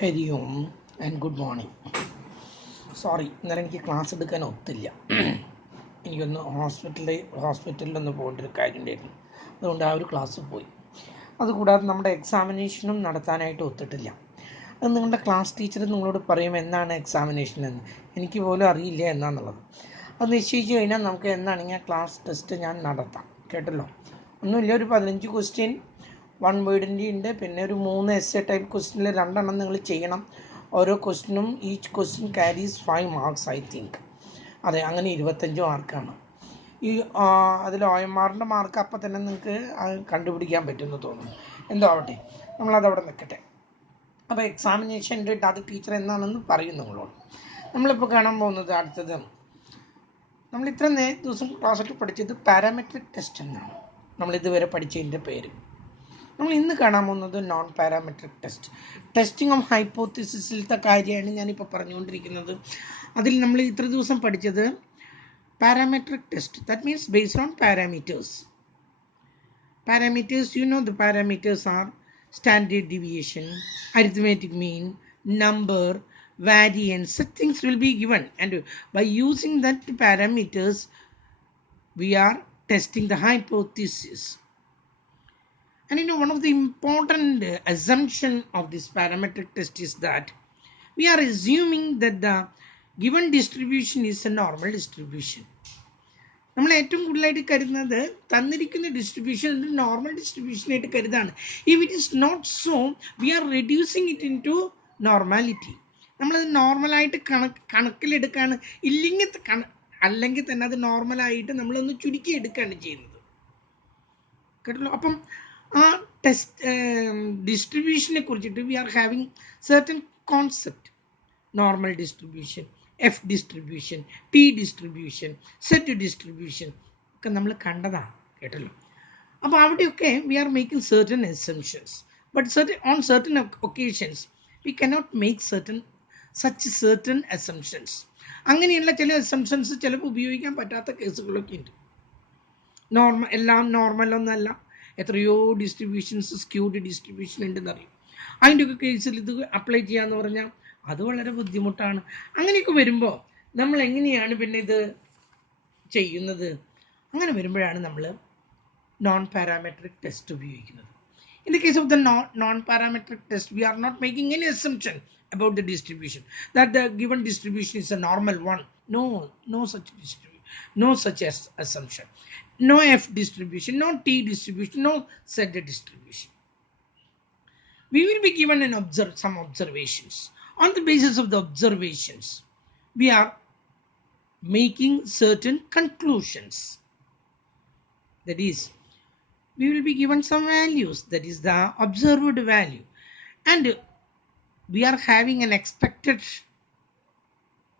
Hari ohm and good morning. Sorry, ഇന്നലെ എനിക്ക് class എടുക്കാൻ ഒത്തില്ല. എനിക്കൊന്ന് ഹോസ്പിറ്റലിലൊന്ന് പോകേണ്ട ഒരു കാര്യം ഉണ്ടായിരുന്നു. അതുകൊണ്ട് ആ ഒരു ക്ലാസ് പോയി. അതുകൂടാതെ നമ്മുടെ എക്സാമിനേഷനും നടത്താനായിട്ട് ഒത്തിട്ടില്ല. അത് നിങ്ങളുടെ ക്ലാസ് ടീച്ചർ നിങ്ങളോട് പറയും എന്നാണ് എക്സാമിനേഷൻ എന്ന്. എനിക്ക് പോലും അറിയില്ല എന്നാന്നുള്ളത്. അത് നിശ്ചയിച്ച് കഴിഞ്ഞാൽ നമുക്ക് എന്നാണെങ്കിൽ ക്ലാസ് ടെസ്റ്റ് ഞാൻ നടത്താം. കേട്ടല്ലോ. ഒന്നുമില്ല, ഒരു 15 ക്വസ്റ്റ്യൻ 1 വേർഡിൻ്റെ ഉണ്ട്. പിന്നെ ഒരു 3 എസ്സേ ടൈപ്പ് ക്വസ്റ്റ്യനിൽ 2 എണ്ണം നിങ്ങൾ ചെയ്യണം. ഓരോ ക്വസ്റ്റ്യനും each question carries 5 marks I think. അതെ, അങ്ങനെ 25 മാർക്കാണ്. ഈ അതിൽ OMRൻ്റെ മാർക്ക് അപ്പം തന്നെ നിങ്ങൾക്ക് കണ്ടുപിടിക്കാൻ പറ്റുമെന്ന് തോന്നുന്നു. എന്തോ ആവട്ടെ, നമ്മളതവിടെ നിൽക്കട്ടെ. അപ്പോൾ എക്സാമിനേഷൻ്റെ അത് ടീച്ചർ എന്താണെന്ന് പറയും നിങ്ങളോട്. നമ്മളിപ്പോൾ കാണാൻ പോകുന്നത് അടുത്തത്, നമ്മൾ ഇത്ര ദിവസം ക്ലാസ്സിൽ പഠിച്ചത് പാരാമെട്രിക് ടെസ്റ്റ് എന്നാണ് നമ്മളിതുവരെ പഠിച്ചതിൻ്റെ പേര്. നമ്മൾ ഇന്ന് കാണാൻ പോകുന്നത് non parametric test. Testing of ഹൈപ്പോത്തിസിസിലത്തെ കാര്യമാണ് ഞാനിപ്പോൾ പറഞ്ഞുകൊണ്ടിരിക്കുന്നത്. അതിൽ നമ്മൾ ഇത്ര ദിവസം പഠിച്ചത് parametric test. That means based on parameters. Parameters, you know the parameters are standard deviation, arithmetic mean, number, variance. Such things will be given, and by using that parameters we are testing the hypothesis. And one of the important assumption of this parametric test is that we are assuming that the given distribution is a normal distribution. നമ്മൾ ഏറ്റവും കൂടുതലായിട്ട് കരുതുന്നത് തന്നിരിക്കുന്ന distribution ഒരു normal distribution ആയിട്ട് കരുതാണ്. If it is not so, we are reducing it in to normality. നമ്മളത് നോർമലായിട്ട് കണക്കിലെടുക്കുകയാണ്. അല്ലെങ്കിൽ തന്നെ അത് നോർമലായിട്ട് നമ്മളൊന്ന് ചുരുക്കി എടുക്കുകയാണ് ചെയ്യുന്നത്. കേട്ടല്ലോ. അപ്പം ആ ടെസ്റ്റ് ഡിസ്ട്രിബ്യൂഷനെ കുറിച്ചിട്ട് we are having certain concept. Normal distribution, F distribution, T distribution, Z distribution ഒക്കെ നമ്മൾ കണ്ടതാണ്. കേട്ടല്ലോ. അപ്പോൾ അവിടെയൊക്കെ we are making certain assumptions. But on certain occasions we cannot make such certain assumptions. അങ്ങനെയുള്ള ചില അസംഷൻസ് ചിലപ്പോൾ ഉപയോഗിക്കാൻ പറ്റാത്ത കേസുകളൊക്കെ ഉണ്ട്. എല്ലാം നോർമലൊന്നല്ല, എത്രയോ ഡിസ്ട്രിബ്യൂഷൻസ്, സ്ക്യൂഡ് ഡിസ്ട്രിബ്യൂഷൻ ഉണ്ടെന്ന് അറിയും. അതിൻ്റെയൊക്കെ കേസിൽ ഇത് അപ്ലൈ ചെയ്യാന്ന് പറഞ്ഞാൽ അത് വളരെ ബുദ്ധിമുട്ടാണ്. അങ്ങനെയൊക്കെ വരുമ്പോൾ നമ്മൾ എങ്ങനെയാണ് പിന്നെ ഇത് ചെയ്യുന്നത്? അങ്ങനെ വരുമ്പോഴാണ് നമ്മൾ നോൺ പാരാമെട്രിക് ടെസ്റ്റ് ഉപയോഗിക്കുന്നത്. In the case of the non-parametric test, we are not making any assumption about the distribution, that the given distribution is a normal one. No such distribution, no such assumption. No F distribution, no T distribution, no Z distribution. We will be given some observations. On the basis of the observations, we are making certain conclusions. That is, we will be given some values, that is the observed value, and we are having an expected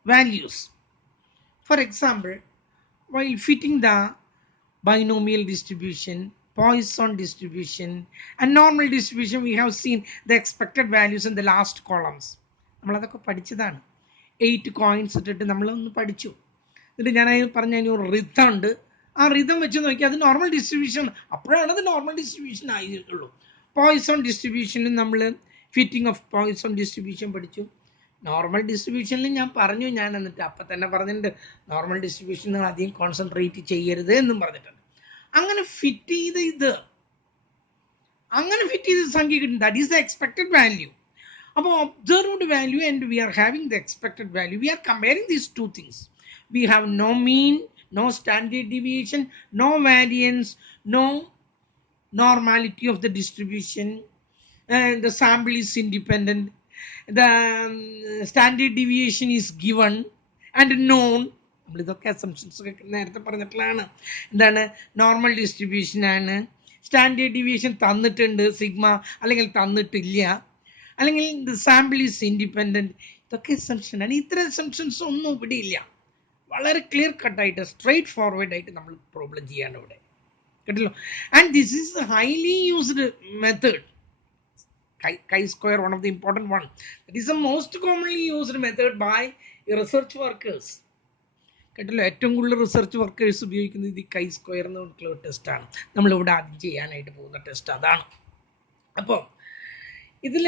values. For example, while fitting the binomial distribution, Poisson distribution and normal distribution, we have seen the expected values in the last columns. നമ്മളതൊക്കെ പഠിച്ചതാണ്. 8 coins ഇട്ടിട്ട് നമ്മളൊന്ന് പഠിച്ചു. എന്നിട്ട് ഞാൻ പറഞ്ഞ ഒരു rhythm ഉണ്ട്. ആ റിതം വെച്ച് നോക്കി അത് നോർമൽ ഡിസ്ട്രിബ്യൂഷൻ, അപ്പോഴാണ് അത് നോർമൽ ഡിസ്ട്രിബ്യൂഷൻ ആയിട്ടുള്ളൂ. പോയിസൺ ഡിസ്ട്രിബ്യൂഷനിൽ നമ്മൾ ഫിറ്റിംഗ് ഓഫ് പോയിസൺ ഡിസ്ട്രിബ്യൂഷൻ പഠിച്ചു. നോർമൽ ഡിസ്ട്രിബ്യൂഷനിൽ ഞാൻ എന്നിട്ട് അപ്പം തന്നെ പറഞ്ഞിട്ടുണ്ട്, നോർമൽ ഡിസ്ട്രിബ്യൂഷൻ അധികം കോൺസെൻട്രേറ്റ് ചെയ്യരുത് എന്നും പറഞ്ഞിട്ടുണ്ട്. അങ്ങനെ ഫിറ്റ് ചെയ്ത് സംഖ്യ കിട്ടും. That is the expected value. അപ്പോൾ observed value and we are having the expected value. We are comparing these two things. We have no mean, no standard deviation, no variance, no normality of the distribution, and the sample is independent, the standard deviation is given and known. നമ്മളിതൊക്കെ assumptions ഒക്കെ നേരത്തെ പറഞ്ഞിട്ടുള്ളതാണ്. എന്താണ്? Normal distribution ആണ്, standard deviation തന്നിട്ടുണ്ട് sigma, അല്ലെങ്കിൽ തന്നിട്ടില്ല, അല്ലെങ്കിൽ ദ സാമ്പിൾ ഈസ് ഇൻഡിപെൻഡൻറ്റ്. ഇതൊക്കെ അസംഷൻ ആണ്. ഇത്തരം അസംഷൻസ് ഒന്നും ഇവിടെ ഇല്ല. വളരെ ക്ലിയർ കട്ടായിട്ട് സ്ട്രെയിറ്റ് ഫോർവേഡ് ആയിട്ട് നമ്മൾ പ്രോബ്ലം ചെയ്യാണ് ഇവിടെ. കേട്ടല്ലോ. And this is highly used method. chi-square, one of the important one. That is the most commonly used method by research workers. കേട്ടല്ലോ. ഏറ്റവും കൂടുതൽ റിസർച്ച് വർക്കേഴ്സ് ഉപയോഗിക്കുന്നത് ഈ chi-square എന്ന് പറഞ്ഞിട്ടുള്ള ടെസ്റ്റാണ്. നമ്മളിവിടെ ആദ്യം ചെയ്യാനായിട്ട് പോകുന്ന ടെസ്റ്റ് അതാണ്. അപ്പോൾ ഇതിൽ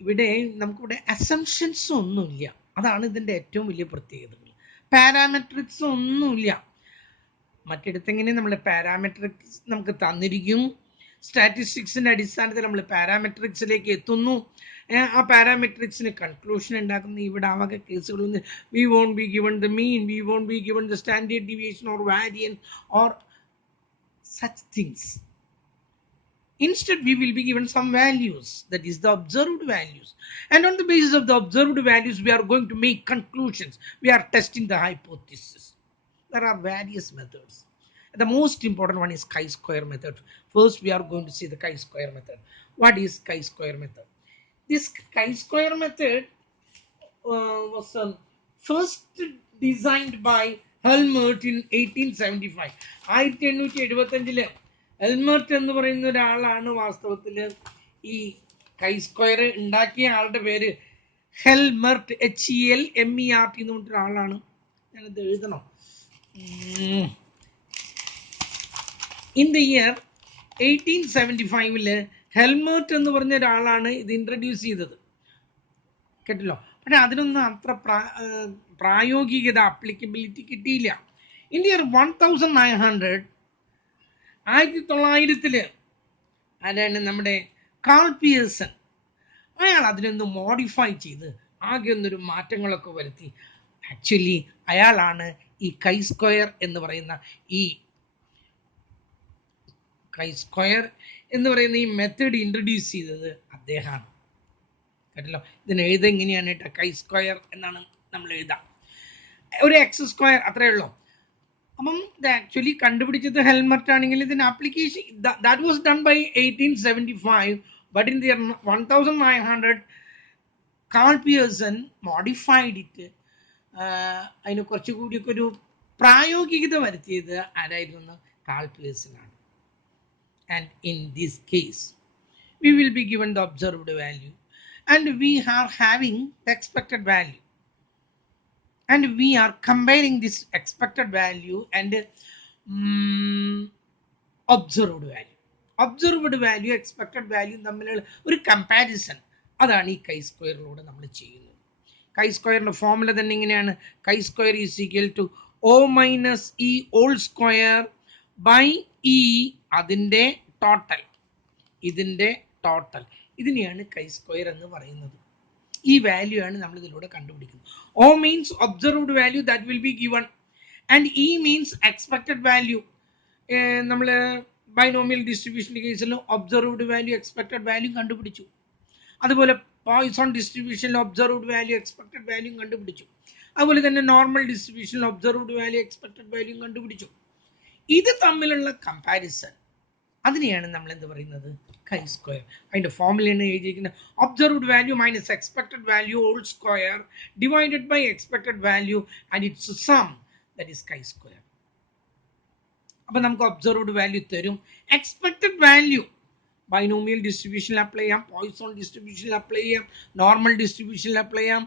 ഇവിടെ നമുക്കിവിടെ അസംഷൻസ് ഒന്നുമില്ല. അതാണ് ഇതിൻ്റെ ഏറ്റവും വലിയ പ്രത്യേകതകൾ. പാരാമെട്രിക്സ് ഒന്നുമില്ല. മറ്റിടത്തെങ്ങനെ നമ്മൾ പാരാമെട്രിക്സ് നമുക്ക് തന്നിരിക്കും, സ്റ്റാറ്റിസ്റ്റിക്സിന്റെ അടിസ്ഥാനത്തിൽ നമ്മൾ പാരാമെട്രിക്സിലേക്ക് എത്തുന്നു, ആ പാരാമെട്രിക്സിന് കൺക്ലൂഷൻ ഉണ്ടാക്കുന്ന. ഇവിടെ ആ വക കേസുകളൊന്നും we won't be given the mean, we won't be given the standard deviation or variance or such things. Instead, we will be given some values, that is the observed values. And on the basis of the observed values, we are going to make conclusions. We are testing the hypothesis. There are various methods. The most important one is chi-square method. First, we are going to see the chi-square method. What is chi-square method? This chi-square method was first designed by Helmert in 1875. 1875 ഹെൽമർട്ട് എന്ന് പറയുന്ന ഒരാളാണ് വാസ്തവത്തിൽ ഈ chi square ഉണ്ടാക്കിയ ആളുടെ പേര് ഹെൽമർട്ട്, HELMERT എന്ന് പറഞ്ഞിട്ട് ഒരാളാണ്. ഞാനത് എഴുതണം. ഇൻ ദ ഇയർ 1875 ഹെൽമർട്ട് എന്ന് പറഞ്ഞ ഒരാളാണ് ഇത് ഇൻട്രൊഡ്യൂസ് ചെയ്തത്. കേട്ടല്ലോ. പക്ഷെ അതിനൊന്നും അത്ര പ്രായോഗികത, അപ്ലിക്കബിലിറ്റി കിട്ടിയില്ല. ഇൻ ദ ഇയർ 1900 1900 ആരാണ് നമ്മുടെ കാൾ പിയേഴ്സൺ, അയാൾ അതിനൊന്ന് മോഡിഫൈ ചെയ്ത് ആകെ ഒന്നൊരു മാറ്റങ്ങളൊക്കെ വരുത്തി. ആക്ച്വലി അയാളാണ് ഈ കൈ സ്ക്വയർ എന്ന് പറയുന്ന ഈ മെത്തേഡ് ഇൻട്രൊഡ്യൂസ് ചെയ്തത് അദ്ദേഹമാണ്. കേട്ടല്ലോ. ഇതിന് എഴുതെങ്ങനെയാണ് കേട്ടോ? കൈ സ്ക്വയർ എന്നാണ് നമ്മൾ എഴുതാം. ഒരു എക്സ് സ്ക്വയർ അത്രയേ ഉള്ളൂ. അപ്പം ഇത് ആക്ച്വലി കണ്ടുപിടിച്ചത് ഹെൽമർട്ട് ആണെങ്കിൽ ഇതിന് application that was done by 1875. But in the 1900 Karl Pearson modified it. അതിന് കുറച്ചുകൂടിയൊക്കെ ഒരു പ്രായോഗികത വരുത്തിയത് ആരായിരുന്നു? കാൾ പിയേഴ്സൺ ആണ്. And in this case, we will be given the observed value, and we are having the expected value. And we are comparing this expected value and observed value. Observed value, expected value തമ്മിലുള്ള ഒരു comparison, അതാണ് ഈ കൈ സ്ക്വയറിലൂടെ നമ്മൾ ചെയ്യുന്നത്. കൈ സ്ക്വയറിന്റെ formula തന്നെ ഇങ്ങനെയാണ്: chi square is equal to O minus E whole square by E അതിൻ്റെ ടോട്ടൽ. ഇതിനെയാണ് കൈ സ്ക്വയർ എന്ന് പറയുന്നത്. ഈ വാല്യൂ ആണ് നമ്മൾ ഇതിലൂടെ കണ്ടുപിടിക്കുന്നത്. O means observed value that will be given, and E means expected value. നമ്മൾ ബൈനോമിയൽ ഡിസ്ട്രിബ്യൂഷൻ്റെ കേസിൽ ഒബ്സർവ്ഡ് വാല്യൂ, എക്സ്പെക്റ്റഡ് വാല്യൂ കണ്ടുപിടിച്ചു. അതുപോലെ പോയ്സൺ ഡിസ്ട്രിബ്യൂഷനിൽ ഒബ്സർവ്ഡ് വാല്യൂ, എക്സ്പെക്റ്റഡ് വാല്യൂ കണ്ടുപിടിച്ചു. അതുപോലെ തന്നെ നോർമൽ ഡിസ്ട്രിബ്യൂഷനിൽ ഒബ്സർവ്ഡ് വാല്യൂ, എക്സ്പെക്റ്റഡ് വാല്യൂ കണ്ടുപിടിച്ചു. ഇത് തമ്മിലുള്ള കമ്പാരിസൺ, അതിനെയാണ് നമ്മൾ എന്ത് പറയുന്നത്? Chi square. അതിന്റെ ഫോർമുലയാണ് എഴുതിയിരിക്കുന്നത്: observed value minus expected value whole square divided by expected value and its sum, that is chi square. അപ്പൊ നമുക്ക് ഒബ്സർവ്ഡ് വാല്യൂ തരും. എക്സ്പെക്റ്റഡ് വാല്യൂ ബൈനോമിയൽ ഡിസ്ട്രിബ്യൂഷനിൽ അപ്ലൈ ചെയ്യാം, പോയ്സൺ ഡിസ്ട്രിബ്യൂഷനിൽ അപ്ലൈ ചെയ്യാം, നോർമൽ ഡിസ്ട്രിബ്യൂഷനിൽ അപ്ലൈ ചെയ്യാം.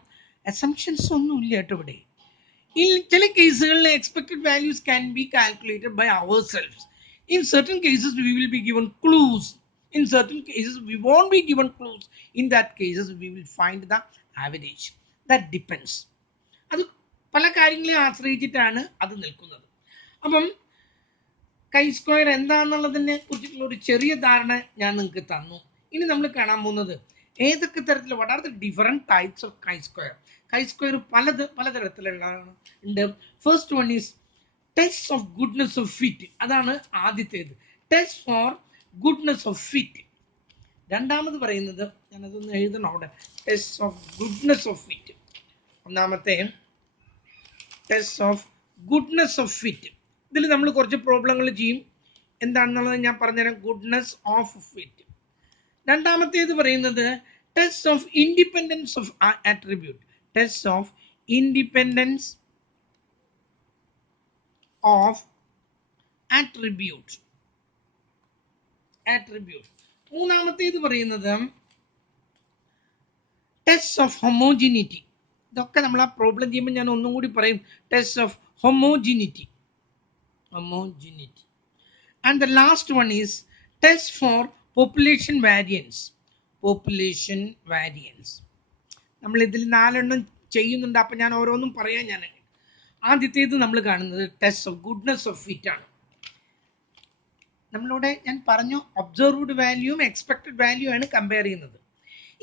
അസംഷൻസ് ഒന്നും ഇല്ല കേട്ടോ ഇവിടെ. In ചില കേസുകളിൽ expected values can be calculated by ourselves. In certain cases we will be given clues. In certain cases we won't be given clues. In that cases we will find the average. That depends. അത് പല കാര്യങ്ങളെ ആശ്രയിച്ചിട്ടാണ് അത് നിൽക്കുന്നത്. അപ്പം chi square എന്താണെന്നുള്ളതിനെ കുറിച്ചിട്ടുള്ള ഒരു ചെറിയ ധാരണ ഞാൻ നിങ്ങൾക്ക് തന്നു. ഇനി നമ്മൾ കാണാൻ പോകുന്നത് ഏതൊക്കെ തരത്തിൽ, what are the different types of chi-square. chi-square പലതരത്തിലുള്ളതാണ് ഉണ്ട്. First one is test of goodness of fit. അതാണ് ആദ്യത്തേത്, test for goodness of fit. രണ്ടാമത് പറയുന്നത്, ഞാനതൊന്ന് എഴുതണം അവിടെ, test of goodness of fit. ഒന്നാമത്തെ test of goodness of fit. ഇതിൽ നമ്മൾ കുറച്ച് പ്രോബ്ലങ്ങൾ ചെയ്യും. എന്താണെന്നുള്ളത് ഞാൻ പറഞ്ഞുതരാം. Goodness of fit. രണ്ടാമത്തേത് പറയുന്നത് test of independence of attribute. Test of independence of attribute. മൂന്നാമത്തേത് പറയുന്നത് ടെസ്റ്റ് ഓഫ് ഹോമോജിനിറ്റി. ഇതൊക്കെ നമ്മൾ ആ പ്രോബ്ലം ചെയ്യുമ്പോൾ ഞാൻ ഒന്നും കൂടി പറയും. Test of homogeneity. And the last one is test for population variance. Population variance. നമ്മൾ ഇതിൽ 4 ചെയ്യുന്നുണ്ട്. അപ്പം ഞാൻ ഓരോന്നും പറയാൻ ഞാൻ ആദ്യത്തേത് നമ്മൾ കാണുന്നത് test of goodness of fit ആണ്. നമ്മളിവിടെ ഞാൻ പറഞ്ഞു ഒബ്സർവ്ഡ് വാല്യൂവും എക്സ്പെക്റ്റഡ് വാല്യൂ ആണ് കമ്പയർ ചെയ്യുന്നത്.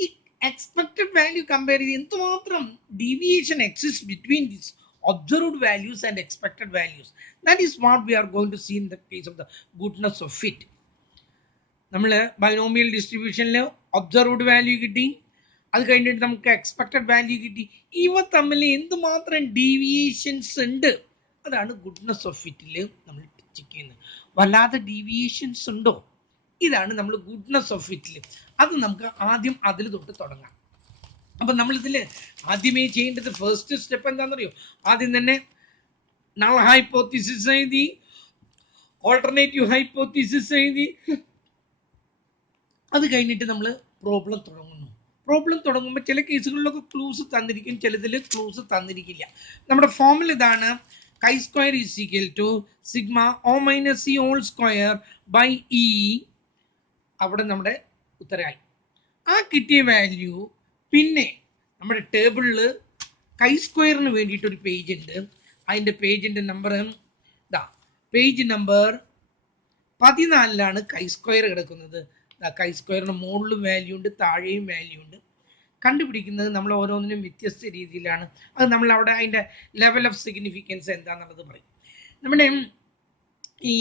ഈ എക്സ്പെക്റ്റഡ് വാല്യൂ കമ്പയർ ചെയ്ത് എന്തുമാത്രം deviation exist between this observed values and expected values. That is what we are going to see in the case of the goodness of fit. നമ്മൾ binomial ഡിസ്ട്രിബ്യൂഷനിൽ observed value കിട്ടി, അത് കഴിഞ്ഞിട്ട് നമുക്ക് expected value കിട്ടി. ഇവ തമ്മിൽ എന്തുമാത്രം ഡീവിയേഷൻസ് ഉണ്ട്, അതാണ് ഗുഡ്നെസ് ഓഫ് ഫിറ്റിൽ നമ്മൾ ചെക്ക് ചെയ്യുന്നത്. വല്ലാതെ ഡീവിയേഷൻസ് ഉണ്ടോ, ഇതാണ് നമ്മൾ ഗുഡ്നെസ് ഓഫ് ഫിറ്റിൽ. അത് നമുക്ക് ആദ്യം അതിൽ തൊട്ട് തുടങ്ങാം. അപ്പം നമ്മളിതിൽ ആദ്യമേ ചെയ്യേണ്ടത് ഫസ്റ്റ് സ്റ്റെപ്പ് എന്താണെന്നറിയോ? ആദ്യം തന്നെ നൾ ഹൈപ്പോത്തിസിസ് എഴുതി, ഓൾട്ടർനേറ്റീവ് ഹൈപ്പോത്തിസിസ് എഴുതി, അത് കഴിഞ്ഞിട്ട് നമ്മൾ പ്രോബ്ലം തുടങ്ങുന്നു. പ്രോബ്ലം തുടങ്ങുമ്പോൾ ചില കേസുകളിലൊക്കെ ക്ലൂസ് തന്നിരിക്കും, ചിലതിൽ ക്ലൂസ് തന്നിരിക്കില്ല. നമ്മുടെ ഫോമിൽ ഇതാണ്: chi square is equal to sigma O minus C whole square by E. അവിടെ നമ്മുടെ ഉത്തരമായി. ആ കിട്ടിയ വാല്യൂ പിന്നെ നമ്മുടെ ടേബിളിൽ കൈ സ്ക്വയറിന് വേണ്ടിയിട്ട് ഒരു പേജ് ഉണ്ട്. അതിൻ്റെ പേജിൻ്റെ നമ്പർ ഇതാ, പേജ് നമ്പർ 14 കൈ സ്ക്വയർ കിടക്കുന്നത്. കൈ സ്ക്വയറിന് മുകളിലും വാല്യൂ ഉണ്ട്, താഴെയും വാല്യൂ ഉണ്ട്. കണ്ടുപിടിക്കുന്നത് നമ്മൾ ഓരോന്നിനും വ്യത്യസ്ത രീതിയിലാണ്. അത് നമ്മൾ അവിടെ അതിൻ്റെ ലെവൽ ഓഫ് സിഗ്നിഫിക്കൻസ് എന്താണെന്നുള്ളത് പറയും. നമ്മുടെ ഈ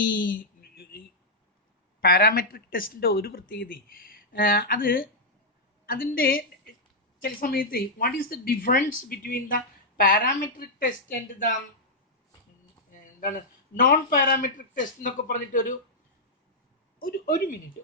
പാരാമെട്രിക് ടെസ്റ്റിൻ്റെ ഒരു പ്രത്യേകത, അത് അതിൻ്റെ ചില സമയത്ത് what is the difference between the parametric test and the എന്താണ് നോൺ പാരാമെട്രിക് ടെസ്റ്റ് എന്നൊക്കെ പറഞ്ഞിട്ട് ഒരു മിനിറ്റ്.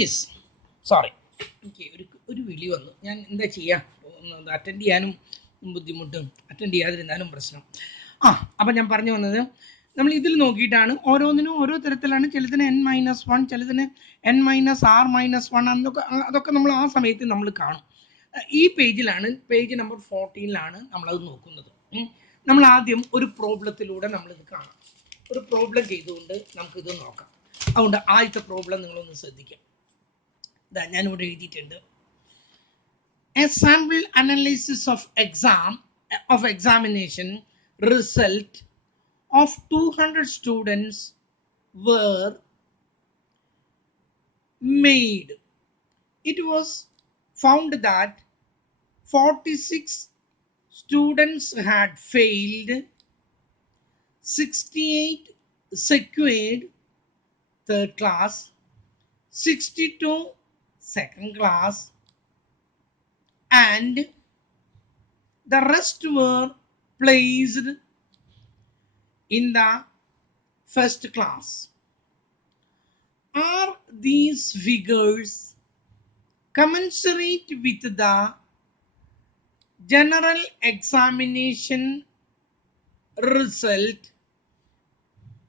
യെസ്, സോറി, എനിക്ക് ഒരു വിളി വന്നു. ഞാൻ എന്താ ചെയ്യുക, അറ്റൻഡ് ചെയ്യാനും ബുദ്ധിമുട്ടും അറ്റൻഡ് ചെയ്യാതിരുന്നാലും പ്രശ്നം. അപ്പം ഞാൻ പറഞ്ഞു വന്നത്, നമ്മൾ ഇതിൽ നോക്കിയിട്ടാണ് ഓരോന്നിനും ഓരോ തരത്തിലാണ്. ചിലതിന് n-1, ചിലതിന് n-r-1 എന്നൊക്കെ, അതൊക്കെ നമ്മൾ ആ സമയത്ത് നമ്മൾ കാണും. ഈ പേജിലാണ്, പേജ് നമ്പർ 14 നമ്മളത് നോക്കുന്നത്. നമ്മൾ ആദ്യം ഒരു പ്രോബ്ലത്തിലൂടെ നമ്മളിത് കാണാം. ഒരു പ്രോബ്ലം ചെയ്തുകൊണ്ട് നമുക്കിത് നോക്കാം. അതുകൊണ്ട് ആദ്യത്തെ പ്രോബ്ലം നിങ്ങളൊന്ന് ശ്രദ്ധിക്കാം. ഞാനിവിടെ എഴുതിയിട്ടുണ്ട്: a sample analysis of examination result of 200 students were made. It was found that 46 students had failed, 68 secured third class, 62 second class, and the rest were placed in the first class. Are these figures commensurate with the general examination result,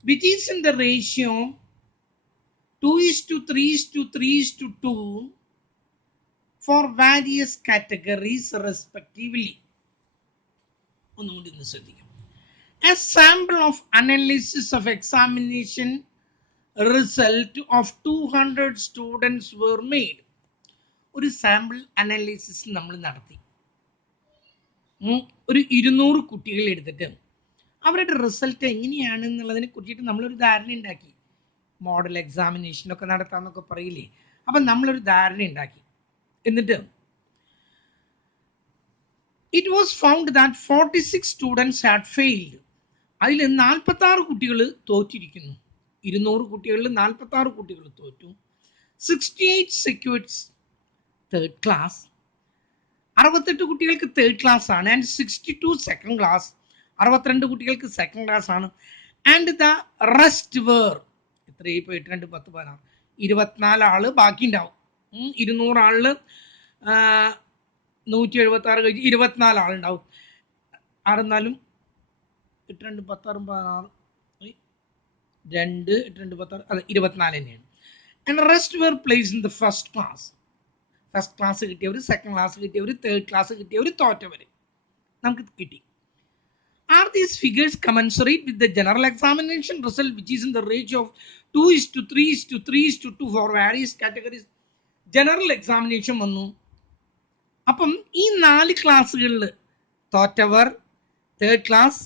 which is in the ratio 2:3:3:2 for various categories respectively? ഒന്നുകൂടി ഒന്ന് ശ്രദ്ധിക്കാം. A sample of analysis of examination result of 200 students were made. ഒരു sample analysis നമ്മൾ നടത്തി. ഒരു 200 കുട്ടികൾ എടുത്തിട്ട് അവരുടെ റിസൾട്ട് എങ്ങനെയാണെന്നുള്ളതിനെ കുറിച്ചിട്ട് നമ്മളൊരു ധാരണ ഉണ്ടാക്കി. മോഡൽ എക്സാമിനേഷനൊക്കെ നടത്താമെന്നൊക്കെ പറയില്ലേ. അപ്പം നമ്മളൊരു ധാരണ ഉണ്ടാക്കി. എന്നിട്ട് it was found that 46 students had failed. അതിൽ 46 കുട്ടികൾ തോറ്റിരിക്കുന്നു. 200 കുട്ടികളിൽ 46 കുട്ടികൾ തോറ്റു. 68 secured തേർഡ് ക്ലാസ്. 68 കുട്ടികൾക്ക് തേർഡ് ക്ലാസ് ആണ്. And 62 second class. 62 കുട്ടികൾക്ക് സെക്കൻഡ് ക്ലാസ് ആണ്. ആൻഡ് ദ റെസ്റ്റ് വേർ എത്രയായി പോയി? 8, 2, 10, 16, 24 ആള് ബാക്കി ഉണ്ടാവും. 200 ആളില് 176 കഴിഞ്ഞ് 24 ആളുണ്ടാവും. 6 4 8 2 10 6 16 2 8 2 10 അതെ 24 തന്നെയാണ്. And rest were place in the first class. First class കിട്ടിയവർ, സെക്കൻഡ് ക്ലാസ് കിട്ടിയവർ, തേർഡ് ക്ലാസ് കിട്ടിയവർ, തോറ്റവർ നമുക്ക് കിട്ടി. Are these figures commensurate with the general examination result, which is in the range of 2:3:3:2 for various categories? General examination വന്നു. അപ്പം ഈ 4 ക്ലാസ്സുകളിൽ തോറ്റവർ, third class,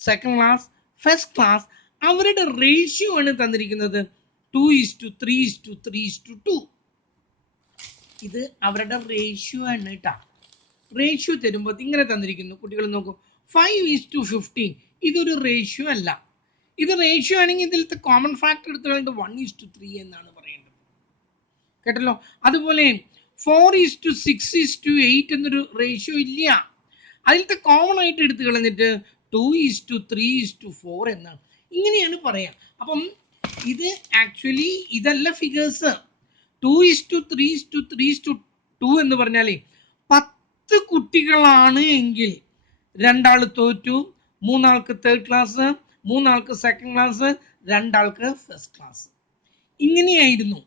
second class, first class, ratio റേഷ്യോ ആണ് തന്നിരിക്കുന്നത് 2:3:3:2. ഇത് അവരുടെ റേഷ്യോ ആണ് കേട്ടോ. റേഷ്യോ തരുമ്പോൾ ഇങ്ങനെ തന്നിരിക്കുന്നു. കുട്ടികൾ നോക്കൂ, 5:15. ഇതൊരു റേഷ്യോ അല്ല. ഇത് റേഷ്യോ ആണെങ്കിൽ ഇതിലത്തെ കോമൺ ഫാക്ടർ എടുത്തുകൊണ്ട് 1:3 എന്നാണ് പറയേണ്ടത്. കേട്ടല്ലോ. അതുപോലെ 4:6:8 എന്നൊരു റേഷ്യോ ഇല്ല. അതിലത്തെ കോമൺ ആയിട്ട് എടുത്തു കളഞ്ഞിട്ട് 2:3:4 എന്നാണ്. ഇങ്ങനെയാണ് പറയാം. അപ്പം ഇത് ആക്ച്വലി ഇതല്ല ഫിഗേഴ്സ്. 2:3:3:2 എന്ന് പറഞ്ഞാലേ 10 കുട്ടികളാണ് എങ്കിൽ 2 ആള് തോറ്റു, 3 ആൾക്ക് തേർഡ് ക്ലാസ്, 3 ആൾക്ക് സെക്കൻഡ് ക്ലാസ്, 2 ആൾക്ക് ഫസ്റ്റ് ക്ലാസ്. ഇങ്ങനെയായിരുന്നു.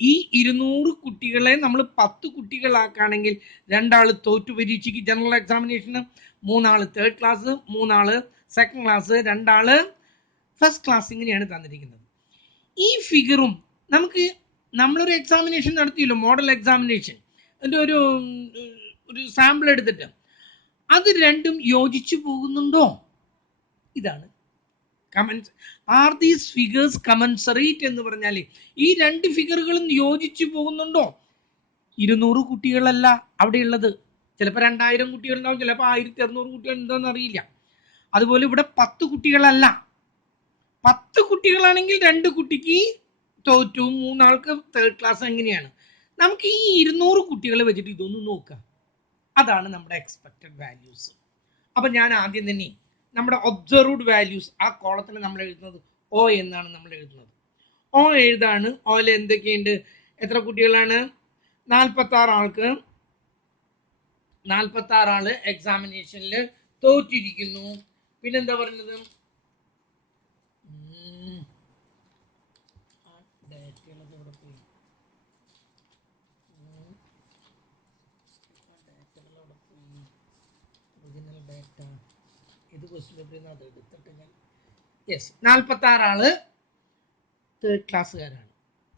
ഈ 200 കുട്ടികളെ നമ്മൾ 10 കുട്ടികളാക്കുകയാണെങ്കിൽ 2 ആള് തോറ്റു പരീക്ഷയ്ക്ക് ജനറൽ എക്സാമിനേഷന്, 3 ആള് തേർഡ് ക്ലാസ്, 3 ആള് സെക്കൻഡ് ക്ലാസ്, 2 ആള് ഫസ്റ്റ് ക്ലാസ്. ഇങ്ങനെയാണ് തന്നിരിക്കുന്നത്. ഈ ഫിഗറും നമുക്ക് നമ്മളൊരു എക്സാമിനേഷൻ നടത്തിയല്ലോ, മോഡൽ എക്സാമിനേഷൻ, അതിൻ്റെ ഒരു സാമ്പിൾ എടുത്തിട്ട് അത് രണ്ടും യോജിച്ചു പോകുന്നുണ്ടോ? ഇതാണ് കമൻസ്. ആർ ദീസ് ഫിഗേഴ്സ് കമൻസറേറ്റ് എന്ന് പറഞ്ഞാൽ ഈ 2 ഫിഗറുകളും യോജിച്ചു പോകുന്നുണ്ടോ? 200 കുട്ടികളല്ല അവിടെ ഉള്ളത്. ചിലപ്പോൾ 2000 കുട്ടികളുണ്ടാവും, ചിലപ്പോൾ 1600 കുട്ടികൾ ഉണ്ടോന്ന് അറിയില്ല. അതുപോലെ ഇവിടെ 10 കുട്ടികളല്ല. 10 കുട്ടികളാണെങ്കിൽ 2 കുട്ടിക്ക് തോറ്റു, 3 ആൾക്ക് തേർഡ് ക്ലാസ്. എങ്ങനെയാണ് നമുക്ക് ഈ 200 കുട്ടികളെ വെച്ചിട്ട് ഇതൊന്ന് നോക്കാം. അതാണ് നമ്മുടെ എക്സ്പെക്റ്റഡ് വാല്യൂസ്. അപ്പൊ ഞാൻ ആദ്യം തന്നെ നമ്മുടെ ഒബ്സർവ്ഡ് വാല്യൂസ് ആ കോളത്തിൽ നമ്മൾ എഴുതുന്നത് O എന്നാണ് നമ്മൾ എഴുതുന്നത്. O എഴുതാണ്. ഓയിൽ എന്തൊക്കെയുണ്ട്? എത്ര കുട്ടികളാണ്? 46 ആൾക്ക് 46 ആള് എക്സാമിനേഷനിൽ തോറ്റിരിക്കുന്നു. പിന്നെന്താ പറഞ്ഞത്? ഇത് യെസ്, 46 ആള് തേർഡ് ക്ലാസ്സുകാരാണ്.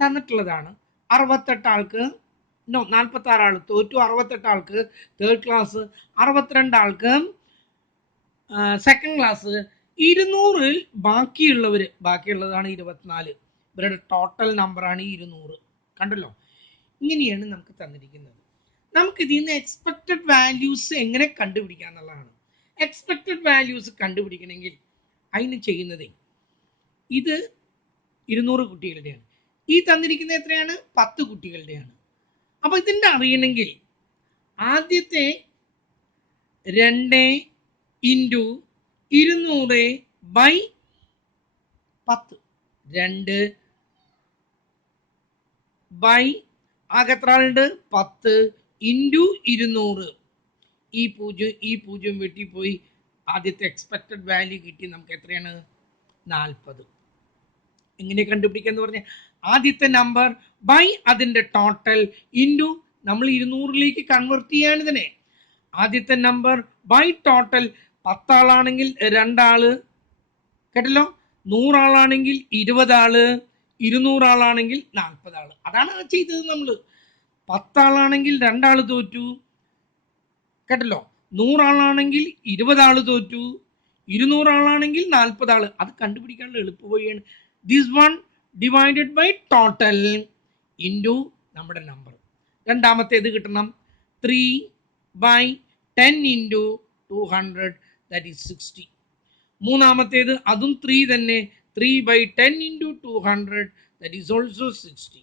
തന്നിട്ടുള്ളതാണ് 68 ആൾക്ക് 46 ആള് തോറ്റു, 68 ആൾക്ക് തേർഡ് ക്ലാസ്, 62 ആൾക്ക് സെക്കൻഡ് ക്ലാസ്, 200 ബാക്കിയുള്ളതാണ് 24. ഇവരുടെ ടോട്ടൽ നമ്പറാണ് 200. കണ്ടല്ലോ. ഇങ്ങനെയാണ് നമുക്ക് തന്നിരിക്കുന്നത്. നമുക്ക് ഇതിൽ നിന്ന് എക്സ്പെക്റ്റഡ് വാല്യൂസ് എങ്ങനെ കണ്ടുപിടിക്കുക എന്നുള്ളതാണ്. എക്സ്പെക്റ്റഡ് വാല്യൂസ് കണ്ടുപിടിക്കണമെങ്കിൽ അതിന് ചെയ്യുന്നത്, ഇത് 200 കുട്ടികളുടെയാണ്, ഈ തന്നിരിക്കുന്നത് എത്രയാണ്? 10 കുട്ടികളുടെയാണ്. അപ്പൊ ഇതിൻ്റെ അറിയണമെങ്കിൽ ആദ്യത്തെ 2 × 200/10, 2 ബൈ ആകെ എത്ര ആളുണ്ട്? 10 × 200. ഈ 0 വെട്ടിപ്പോയി. ആദ്യത്തെ എക്സ്പെക്റ്റഡ് വാല്യൂ കിട്ടി. നമുക്ക് എത്രയാണ്? 40. എങ്ങനെ കണ്ടുപിടിക്കാന്ന് പറഞ്ഞാൽ ആദ്യത്തെ നമ്പർ ബൈ അതിൻ്റെ ടോട്ടൽ ഇൻറ്റു നമ്മൾ 200ലേക്ക് കൺവേർട്ട് ചെയ്യാണ് ഇതിനെ. ആദ്യത്തെ നമ്പർ ബൈ ടോട്ടൽ. 10 ആളാണെങ്കിൽ 2 ആള്, കേട്ടല്ലോ. 100 ആളാണെങ്കിൽ 20 ആള്, 200 ആളാണെങ്കിൽ 40 ആള്. അതാണ് ചെയ്തത് നമ്മൾ. 10 ആളാണെങ്കിൽ 2 ആള് തോറ്റു, കേട്ടല്ലോ. 100 ആളാണെങ്കിൽ 20 ആള് തോറ്റു, 200 ആളാണെങ്കിൽ 40 ആള്. അത് കണ്ടുപിടിക്കാനുള്ള എളുപ്പവഴിയാണ് this one divided by total into നമ്മുടെ നമ്പർ. രണ്ടാമത്തേത് കിട്ടണം 3/10 ഇൻറ്റു 200 ദാറ്റ് ഈസ് 60. മൂന്നാമത്തേത് അതും 3 തന്നെ, 3/10 into 200 that is also 60.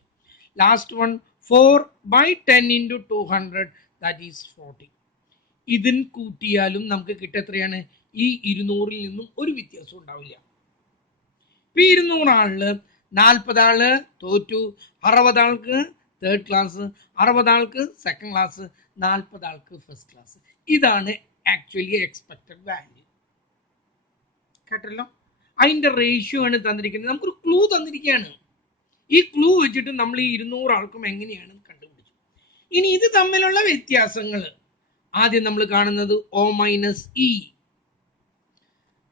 Last one 4/10 into 200 that is 40. ഇതിന് കൂട്ടിയാലും നമുക്ക് കിട്ടത്രയാണ് ഈ 200-ൽ നിന്നും ഒരു വ്യത്യാസം ഉണ്ടാവില്ല. ഇപ്പൊ 200 ആളില് 40 ആള് തോറ്റു, 60 ആൾക്ക് തേർഡ് ക്ലാസ്, 60 ആൾക്ക് സെക്കൻഡ് ക്ലാസ്, 40 ആൾക്ക് ഫസ്റ്റ് ക്ലാസ്. ഇതാണ് ആക്ച്വലി എക്സ്പെക്ടഡ് വാല്യൂ. കേട്ടല്ലോ? അതിന്റെ റേഷ്യോ ആണ് തന്നിരിക്കുന്നത്. നമുക്കൊരു ക്ലൂ തന്നിരിക്കുകയാണ്. ഈ ക്ലൂ വെച്ചിട്ട് നമ്മൾ ഈ 200 ആൾക്കും എങ്ങനെയാണ് കണ്ടുപിടിച്ചു. ഇനി ഇത് തമ്മിലുള്ള വ്യത്യാസങ്ങൾ ആദ്യം നമ്മൾ കാണുന്നത് O മൈനസ് ഇ.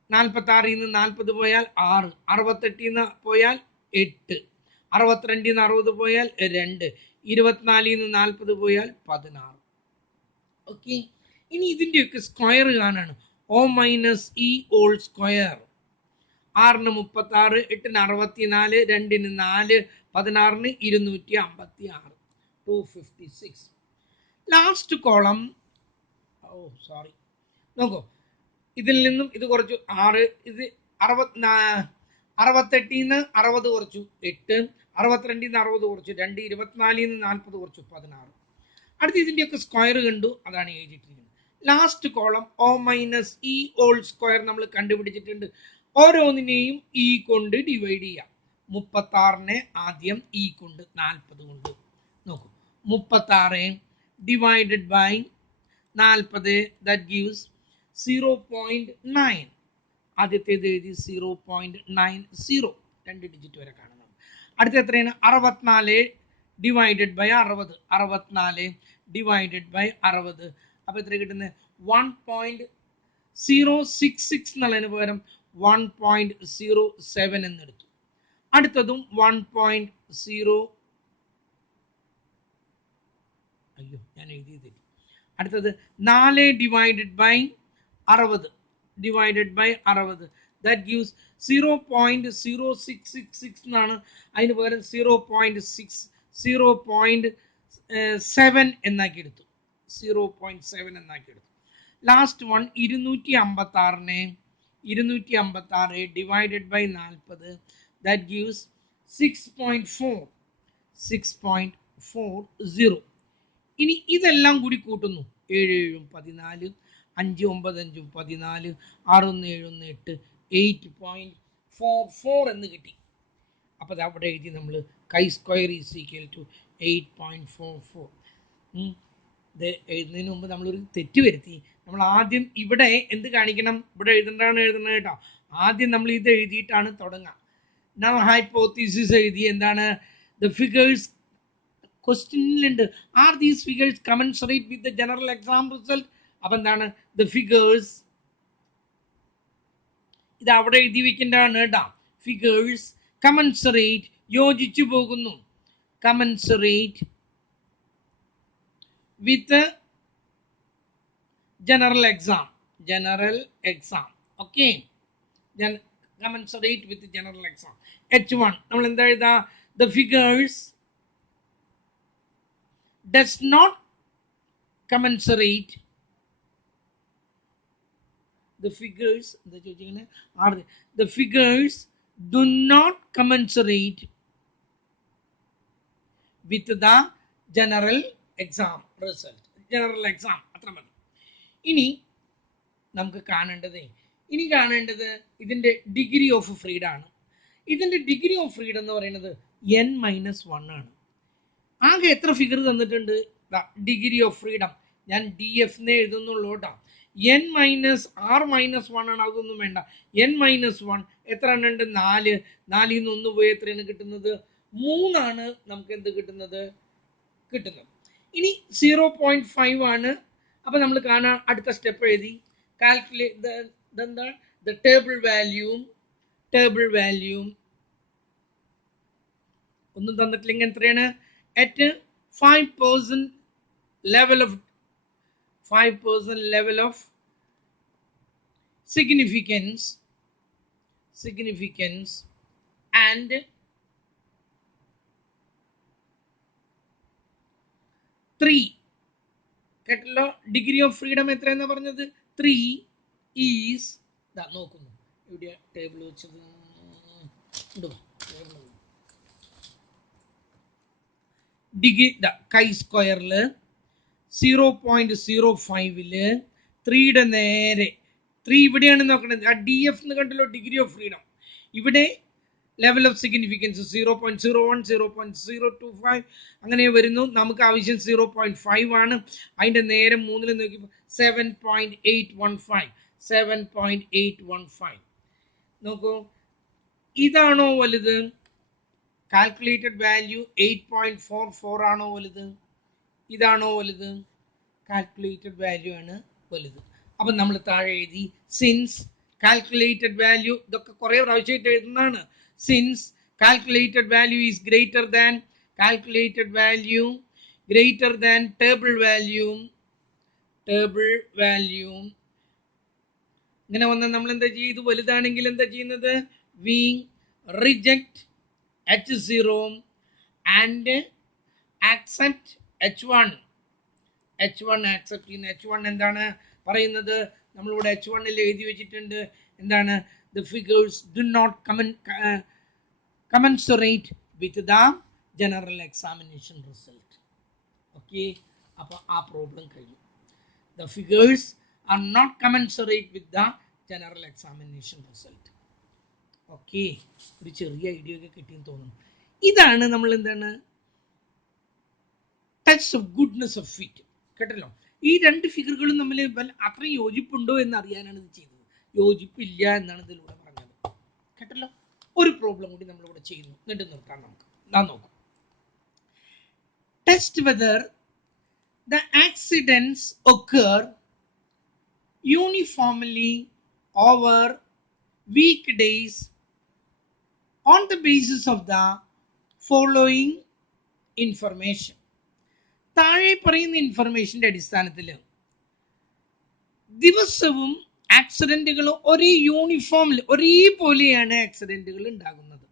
46 നിന്ന് 40 പോയാൽ 6, 68 നിന്ന് പോയാൽ 8, 62 നിന്ന് 60 പോയാൽ 2, 24 നിന്ന് 40 പോയാൽ 16. ഓക്കെ, ഇനി ഇതിന്റെയൊക്കെ സ്ക്വയർ കാണാണ്. O minus E whole square. 6-ന് 36, 8-ന് 64, 2-ന് 4, 16-ന് 256, 256. ലാസ്റ്റ് കോളം, സോറി, നോക്കൂ, ഇതിൽ നിന്നും ഇത് കുറച്ചു 6, ഇത് 68-ൽ നിന്ന് 60 കുറച്ചു 8, 62-ൽ നിന്ന് 60 കുറച്ചു 2, 24-ൽ നിന്ന് 40 കുറച്ചു 16. അടുത്ത് ഇതിന്റെയൊക്കെ സ്ക്വയർ കണ്ടു, അതാണ് എഴുതിയിട്ടിരിക്കുന്നത്. Last column O minus E whole square നമ്മൾ കണ്ടുപിടിച്ചിട്ടുണ്ട്. ഓരോന്നിനെയും ഇ കൊണ്ട് ഡിവൈഡ് ചെയ്യാം. 36-നെ ആദ്യം ഇ കൊണ്ട് 40 കൊണ്ട് നോക്കൂ. 36 ഡിവൈഡഡ് ബൈ 40 ദാറ്റ് ഗീവ്സ് 0.9. ആദ്യത്തേത് എഴുതി 0.90, 2 ഡിജിറ്റ് വരെ കാണുന്നത്. അടുത്ത എത്രയാണ്? 64 ഡിവൈഡഡ് ബൈ 60, 64 ഡിവൈഡഡ് ബൈ 60. അപ്പൊ എത്ര കിട്ടുന്നത്? 1.066 എന്നുള്ളതിന് പകരം 1.07 എന്നെടുത്തു. അടുത്തതും 1.0, അയ്യോ ഞാൻ എഴുതിയത്. അടുത്തത് 4 divided by 60 divided by 60 that gives 0.0666 എന്നാണ്. അതിന് പകരം 0.7 എന്നാക്കി എടുത്തു. 0.7 എന്നാക്കി എടുത്തു. Last one 256 divided by 40 that gives 6.40. ഇനി ഇതെല്ലാം കൂടി കൂട്ടുന്നു. 7 7 14, 5 9 5 14, 6 1 7 1 8, 8.44 എന്ന് കിട്ടി. അപ്പൊ അത് അവിടെ എഴുതി നമ്മൾ കൈ സ്ക്വയർ ഈസ് ഈക്വൽ ടു 8.44. ഇത് എഴുതുന്നതിന് മുമ്പ് നമ്മളൊരു തെറ്റ് വരുത്തി. നമ്മൾ ആദ്യം ഇവിടെ എന്ത് കാണിക്കണം? ഇവിടെ എഴുതേണ്ടത് കേട്ടോ. ആദ്യം നമ്മൾ ഇത് എഴുതിയിട്ടാണ് തുടങ്ങുക. നൗ ഹൈപ്പോത്തീസിസ് എഴുതി. എന്താണ്? ദ ഫിഗേഴ്സ് ക്വസ്റ്റ്യനിലുണ്ട്. Are these figures commensurate with the general exam result? അപ്പൊ എന്താണ്? ദ ഫിഗേഴ്സ് ഇത് അവിടെ എഴുതി വെക്കേണ്ടതാണ് കേട്ടോ. ഫിഗേഴ്സ് കമൻസറേറ്റ് യോജിച്ചു പോകുന്നു. Commensurate with general exam. Okay, commensurate with general exam. H1 നമ്മൾ എന്താ എഴുതാ? The figures does not commensurate. The figures are the figures do not commensurate with the general exam result. General exam അത്ര മതി. ഇനി നമുക്ക് കാണേണ്ടത് ഇതിന്റെ ഡിഗ്രി ഓഫ് ഫ്രീഡം ആണ്. ഇതിന്റെ ഡിഗ്രി ഓഫ് ഫ്രീഡം എന്ന് പറയുന്നത് n-1 ആണ്. ആകെ എത്ര ഫിഗർ തന്നിട്ടുണ്ട്? ഡിഗ്രി ഓഫ് ഫ്രീഡം ഞാൻ DF എഴുതുന്നുള്ളൂ കേട്ടോ. n-r-1 ആണ്. അതൊന്നും വേണ്ട. n-1 എത്ര എണ്ണം ഉണ്ട്? 4. 4-ൽ നിന്ന് 1 പോയി എത്രയാണ് കിട്ടുന്നത്? 3 ആണ് നമുക്ക് എന്ത് കിട്ടുന്നത്? ഇനി 0.5 ആണ്. അപ്പൊ നമ്മൾ കാണാൻ അടുത്ത സ്റ്റെപ്പ് എഴുതി. കാൽക്കുലേറ്റ് ദ ടേബിൾ വാല്യൂ ഒന്നും തന്നിട്ടില്ലെങ്കിൽ എത്രയാണ്? At 5% level of 5% level of significance and 3 കേട്ടല്ലോ. ഡിഗ്രി ഓഫ് ഫ്രീഡം എത്രയെന്നാ പറഞ്ഞത്? 3 ഈസ് നോക്കുന്നു ഇവിടെ ടേബിൾ വെച്ചത് ഡിഗ്രി കൈ സ്ക്വയറില് 0.05 3യുടെ നേരെ 3 ഇവിടെയാണ് നോക്കേണ്ടത്. ആ ഡി എഫ് എന്ന് കണ്ടല്ലോ, ഡിഗ്രി ഓഫ് ഫ്രീഡം. ഇവിടെ ലെവൽ ഓഫ് സിഗ്നിഫിക്കൻസ് 0.01 0.025 അങ്ങനെ വരുന്നു. നമുക്ക് ആവശ്യം 0.5 ആണ്. അതിന്റെ നേരെ 3 നോക്കി 7.815 നോക്കൂ. ഇതാണോ വലുത്? കാൽക്കുലേറ്റഡ് വാല്യൂ 8.44 ആണോ വലുത്? ഇതാണോ വലുത്? കാൽക്കുലേറ്റഡ് വാല്യൂ ആണ് വലുത്. അപ്പം നമ്മൾ താഴെ എഴുതി സിൻസ് കാൽക്കുലേറ്റഡ് വാല്യൂ, ഇതൊക്കെ കുറേ പ്രാവശ്യമായിട്ട് എഴുതുന്നതാണ്. Since calculated value is greater than table value ഇങ്ങനെ വന്നാൽ നമ്മൾ എന്താ ചെയ്തു? വലുതാണെങ്കിൽ എന്താ ചെയ്യുന്നത്? We reject H0 and accept H1 accept ചെയ്യുന്ന. H1 എന്താണ് പറയുന്നത്? നമ്മളിവിടെ H1 എഴുതി വെച്ചിട്ടുണ്ട്. എന്താണ്? The figures do not commensurate with the general examination result. Okay, അപ്പോൾ ആ പ്രോബ്ലം കഴിഞ്ഞു. The figures are not commensurate with the general examination result. Okay, ഒരു ചെറിയ ഐഡിയ ഒക്കെ കിട്ടിയെന്ന് തോന്നുന്നു. ഇതാണ് നമ്മൾ എന്താണ് touch of goodness of fit. കേട്ടല്ലോ, ഈ രണ്ട് ഫിഗറുകളും തമ്മിൽ അത്രയും യോജിപ്പുണ്ടോ എന്ന് അറിയാനാണ് ഇത് ചെയ്തത്. യോജിപ്പില്ല എന്നാണ് ഇതിലൂടെ പറഞ്ഞത്. കേട്ടല്ലോ, ഒരു പ്രോബ്ലം കൂടി നമ്മളിവിടെ ചെയ്യുന്നു. എന്നിട്ട് നിർത്താം നമുക്ക്. നോക്കാം. Test whether the accidents occur uniformly over weekdays on the basis of the following information. താഴെ പറയുന്ന ഇൻഫർമേഷന്റെ അടിസ്ഥാനത്തിൽ ദിവസവും ആക്സിഡന്റുകൾ ഒരേപോലെയാണ് ആക്സിഡന്റുകൾ ഉണ്ടാകുന്നത്.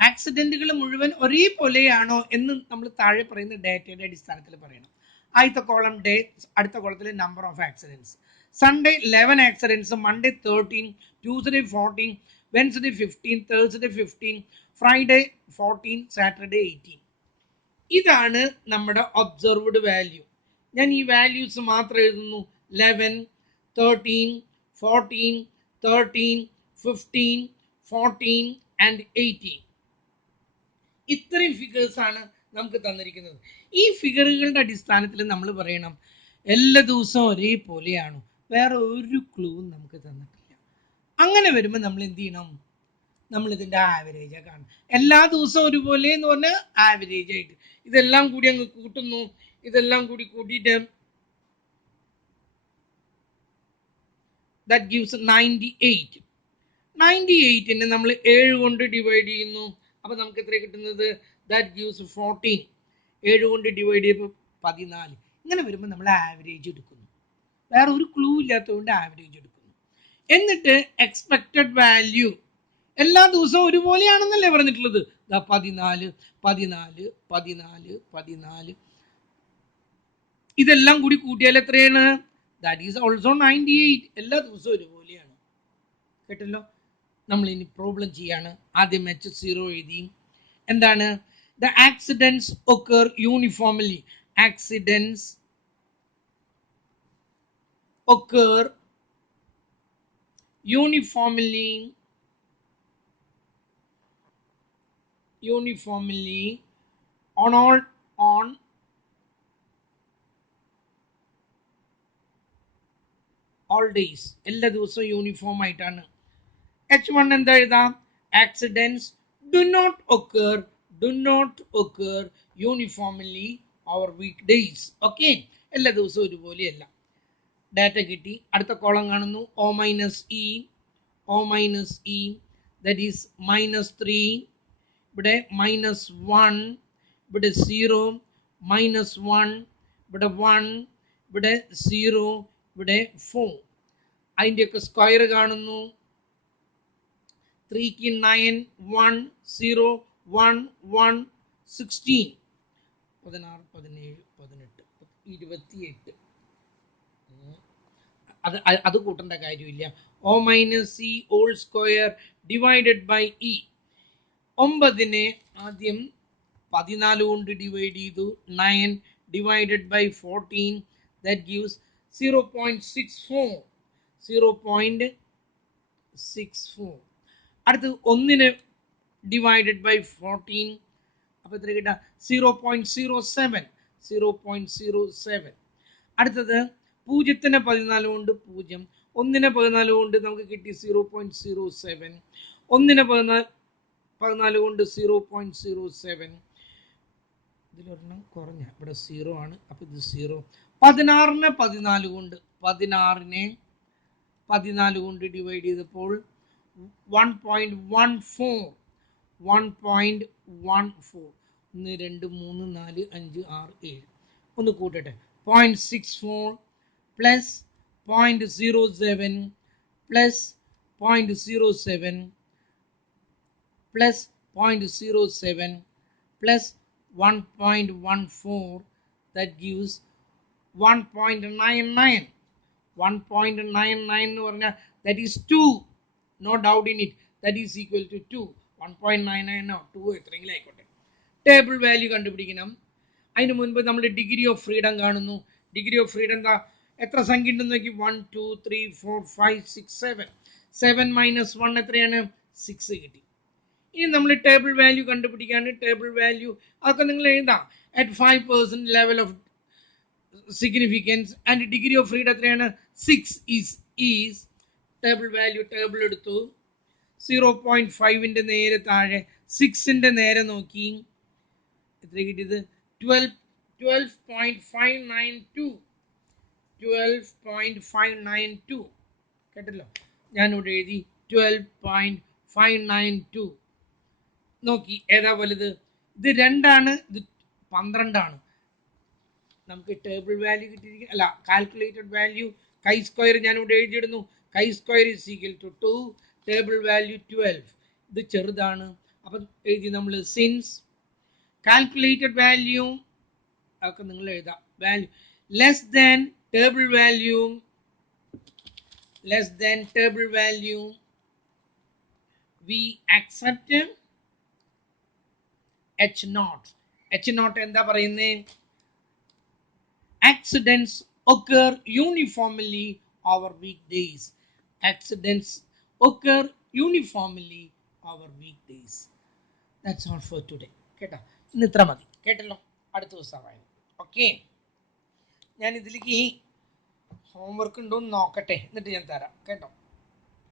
ആക്സിഡന്റുകൾ മുഴുവൻ ഒരേപോലെയാണോ എന്ന് നമ്മൾ താഴെ പറയുന്ന ഡേറ്റയുടെ അടിസ്ഥാനത്തിൽ പറയണം. ആദ്യത്തെ കോളം ഡേ, അടുത്ത കോളത്തിൽ number of accidents. Sunday 11 accidents, Monday 13, Tuesday 14, Wednesday 15, Thursday 15, Friday 14, Saturday 18. ഇതാണ് നമ്മുടെ ഒബ്സർവ്ഡ് വാല്യൂ. ഞാൻ ഈ വാല്യൂസ് മാത്രം എഴുതുന്നു. 11, 13, 14, 13, 15, 14 ആൻഡ് 18. ഇത്രയും ഫിഗേഴ്സ് ആണ് നമുക്ക് തന്നിരിക്കുന്നത്. ഈ ഫിഗറുകളുടെ അടിസ്ഥാനത്തിൽ നമ്മൾ പറയണം എല്ലാ ദിവസവും ഒരേപോലെയാണോ. വേറെ ഒരു ക്ലൂവും നമുക്ക് തന്നിട്ടില്ല. അങ്ങനെ വരുമ്പോൾ നമ്മൾ എന്ത് ചെയ്യണം? നമ്മൾ ഇതിന്റെ ആവറേജ് കാണണം. എല്ലാ ദിവസവും ഒരുപോലെ എന്ന് പറഞ്ഞാൽ ആവറേജ് ആയിട്ട് ഇതെല്ലാം കൂടി അങ്ങ് കൂട്ടുന്നു. ഇതെല്ലാം കൂടി കൂട്ടിയിട്ട് that gives 98. 98നെ നമ്മൾ 7 കൊണ്ട് ഡിവൈഡ് ചെയ്യുന്നു. അപ്പൊ നമുക്ക് എത്ര കിട്ടുന്നത്? that gives 14. 7 കൊണ്ട് ഡിവൈഡ് ചെയ്യുമ്പോൾ 14. ഇങ്ങനെ വരുമ്പോൾ നമ്മൾ ആവറേജ് എടുക്കുന്നു. വേറെ ഒരു ക്ലൂ ഇല്ലാത്തതുകൊണ്ട് ആവറേജ് എടുക്കുന്നു. എന്നിട്ട് എക്സ്പെക്റ്റഡ് വാല്യൂ എല്ലാ ദിവസവും ഒരുപോലെയാണെന്നല്ലേ പറഞ്ഞിട്ടുള്ളത്? 14, 14, 14, 14. ഇതെല്ലാം കൂടി കൂട്ടിയാൽ എത്രയാണ്? That is also 98. എല്ലാ ദിവസവും ഒരുപോലെയാണ്. കേട്ടല്ലോ. നമ്മൾ ഇനി പ്രോബ്ലം ചെയ്യാണ്. ആദ്യം H0 എഴുതി. എന്താണ്? The accidents occur uniformly. Accidents occur uniformly on all days. എല്ലാ ദിവസവും യൂണിഫോം ആയിട്ടാണ്. H1 എന്താ എഴുതാം? Accidents do not occur uniformly over weekdays. Okay, എല്ലാ ദിവസവും ഒരുപോലെയല്ല. ഡാറ്റ കിട്ടി. അടുത്ത കോളം കാണുന്നു. O minus E that is -3. ഇവിടെ -1, ഇവിടെ 0, -1, ഇവിടെ 1, ഇവിടെ 0, ഇവിടെ 4. അതിൻ്റെയൊക്കെ സ്ക്വയർ കാണുന്നു. 3ക്ക് 9, 1, 0, 1, 1, 16, 16, 17, 18, 28. അത് കൂട്ടേണ്ട കാര്യമില്ല. O minus C whole square divided by E. 9നെ ആദ്യം 14 കൊണ്ട് ഡിവൈഡ് ചെയ്തു. 9 ഡിവൈഡഡ് ബൈ 14, ദാറ്റ് ഗീവ്സ് 0.64. 0.64. അടുത്തത് 1നെ ഡിവൈഡഡ് ബൈ 14, അപ്പോൾ എത്ര കിട്ടുക? 0.07. 0.07. അടുത്തത് 0നെ 14 കൊണ്ട് 0, 1നെ 14 കൊണ്ട് നമുക്ക് കിട്ടി 0.07. 1നെ 14 കൊണ്ട് 0.07. ഇതിലൊരെണ്ണം കുറഞ്ഞ, ഇവിടെ 0 ആണ്, അപ്പോൾ ഇത് 0. 16നെ 14 കൊണ്ട് 14 കൊണ്ട് ഡിവൈഡ് ചെയ്തപ്പോൾ 1.14. 1.14. 1, 2, 3, 4, 5, 6, 7. ഒന്ന് കൂട്ടട്ടെ. 0.64 plus 0.07 plus 0.07 plus 0.07 plus 1.14, that gives 1.99. 1.99 എന്ന് പറഞ്ഞാൽ that is 2. No doubt in it. That is equal to 2. 1.99 2 എത്രയെങ്കിലും ആയിക്കോട്ടെ. ടേബിൾ വാല്യൂ കണ്ടുപിടിക്കണം. അതിന് മുൻപ് നമ്മൾ ഡിഗ്രി ഓഫ് ഫ്രീഡം കാണുന്നു. ഡിഗ്രി ഓഫ് ഫ്രീഡം എന്താ? എത്ര സംഖ്യ ഉണ്ടെന്ന് നോക്കി. 1, 2, 3, 4, 5, 6, 7. 7 മൈനസ് 1 എത്രയാണ്? 6 കിട്ടി. ഇനി നമ്മൾ ടേബിൾ വാല്യൂ കണ്ടുപിടിക്കാണ്. ടേബിൾ വാല്യൂ അതൊക്കെ നിങ്ങൾ എഴുതാം. At 5% level of significance and degree of freedom എത്രയാണ്? 6 ഈസ് ടേബിൾ വാല്യൂ. ടേബിൾ എടുത്തു. 0.5ന്റെ നേരെ താഴെ 6ന്റെ നേരെ നോക്കി. എത്ര കിട്ടിയത്? 12.592. 12.592 കേട്ടല്ലോ. ഞാനിവിടെ എഴുതി 12.592. നോക്കി ഏതാ വലുത്? ഇത് 2ആണ്, ഇത് 12ആണ്. നമുക്ക് ടേബിൾ വാല്യൂ കിട്ടിയിരിക്കും, അല്ല കാൽക്കുലേറ്റഡ് വാല്യൂ കൈ സ്ക്വയർ ഞാനിവിടെ എഴുതിയിടുന്നു. Chi square is equal to 2. Table value 12. ഇത് ചെറുതാണ്, അപ്പം എഴുതി നമ്മൾ. സിൻസ് കാൽക്കുലേറ്റഡ് വാല്യൂ ഒക്കെ നിങ്ങൾ എഴുതാം. Value less than table value, we accept H0. H0 എന്താ പറയുന്നത്? Accidents occur uniformly over weekdays. Accidents occur uniformly over weekdays. That's all for today. കേട്ടോ? ഇന്ന് ഇത്ര മതി. കേട്ടല്ലോ? അടുത്ത ദിവസമായി. ഓക്കെ, ഞാൻ ഇതിലേക്ക് ഹോംവർക്ക് ഉണ്ടോ എന്ന് നോക്കട്ടെ, എന്നിട്ട് ഞാൻ തരാം. കേട്ടോ?